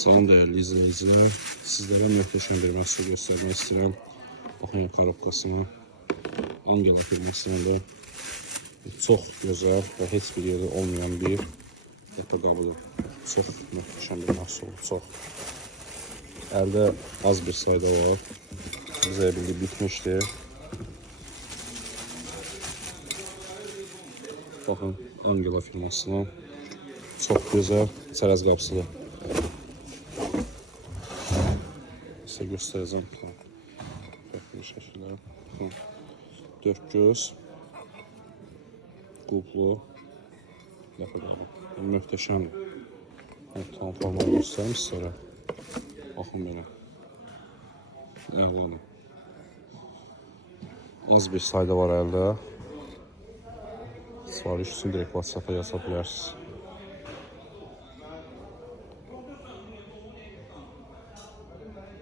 Salam değerli izleyiciler. Sizlere möhtəşəm bir məhsul göstermek istedim. Baxın korobkasına. Angela firmasındadır. Çox gözəl və heç bir yeri olmayan bir depo qabıdır. Çox möhtəşəm bir məhsul. Çox. Əldə az bir sayda var. Bizə bildi bitmişdir. Baxın Angela firmasına. Çox gözəl çərəz qapısıdır. Size göstereceğim. Farklı şəkillər. 4 göz. Qublu. Möhtəşəmdir. Tam formayı göstərim sizlərə. Baxın belə. Əladır. Az bir sayda var əldə. Sipariş üçün direkt WhatsApp-a yaza bilərsiniz.